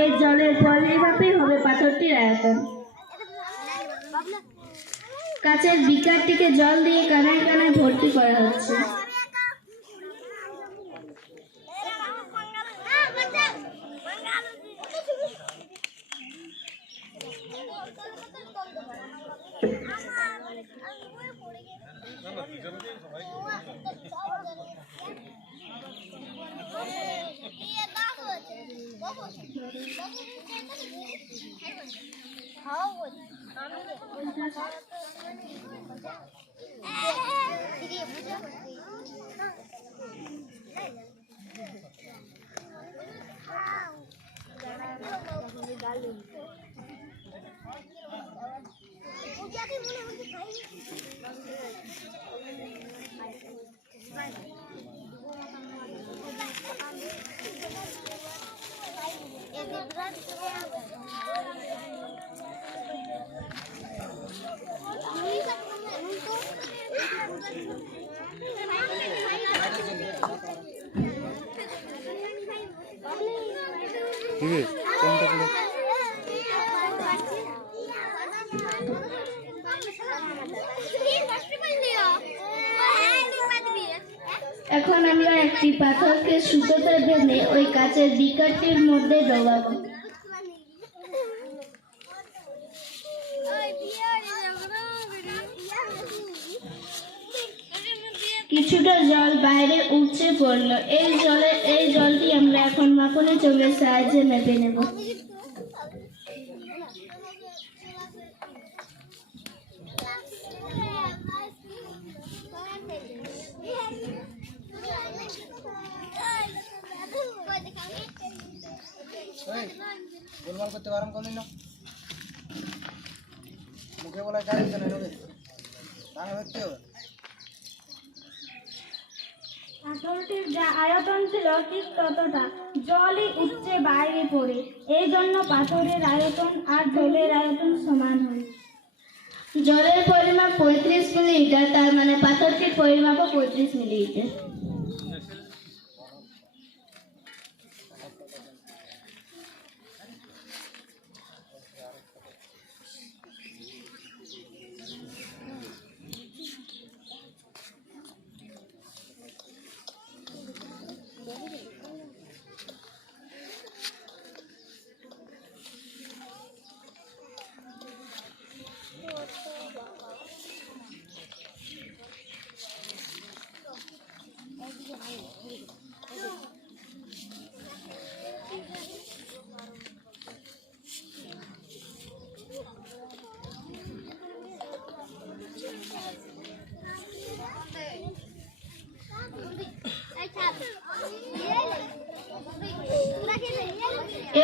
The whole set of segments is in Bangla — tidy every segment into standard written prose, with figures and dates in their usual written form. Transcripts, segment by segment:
এই জলের পরিমাপই হবে পাথরটির আয়তন। কাচের বিকারটিকে জল দিয়ে কানায় কানায় ভর্তি করা হচ্ছে। এখন আমরা একটি পাথরকে সুতোতে বেঁধে ওই কাচের বিকারটির মধ্যে ডোবাবো। কিছুটা জল বাইরে উপচে পড়লো। এই জলটি আমরা এখন মাপনে চোখের সাহায্যে মেপে নেব। গোলমাল করতে বারণ করলি না, মুখে বলা যায় না, কানে ধরতে হবে। পাথরটির যা আয়তন ছিল ঠিক ততটা, জলই উপচে বাইরে পড়ে। এই জন্য পাথরের আয়তন আর জলের আয়তন সমান হয়। জলের পরিমাপ 35 মিলিলিটার, তার মানে পাথরটির পরিমাপও 35 মিলিলিটার।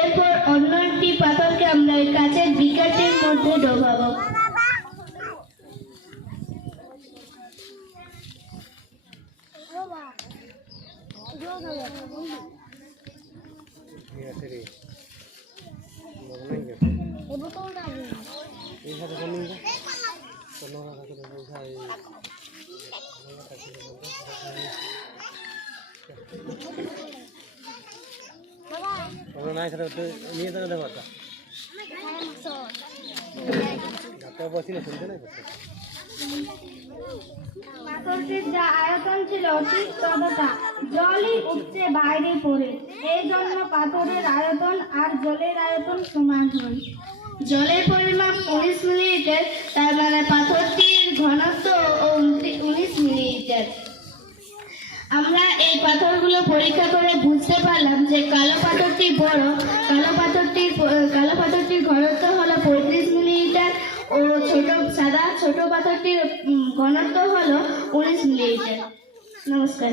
এরপর অন্য একটি পাথরকে আমরা ওই কাচের বিকারটির মধ্যে ডোবাবো। পাথরটির যা আয়তন ছিল ঠিক ততটা, জলই উপচে বাইরে পড়ে। এই জন্য পাথরের আয়তন আর জলের আয়তন সমান হয়। জলের পরিমাপ 19 মিলিলিটার, তার মানে পাথরটির ঘনত্ব 19 মিলিলিটার। আমরা এই পাথরগুলো পরীক্ষা করে বুঝতে পারলাম যে কালো পাথরটি বড়, কালো পাথরটির ঘনত্ব হলো 35 মিলিলিটার ও ছোট পাথরটির ঘনত্ব হলো 19 মিলিলিটার। নমস্কার।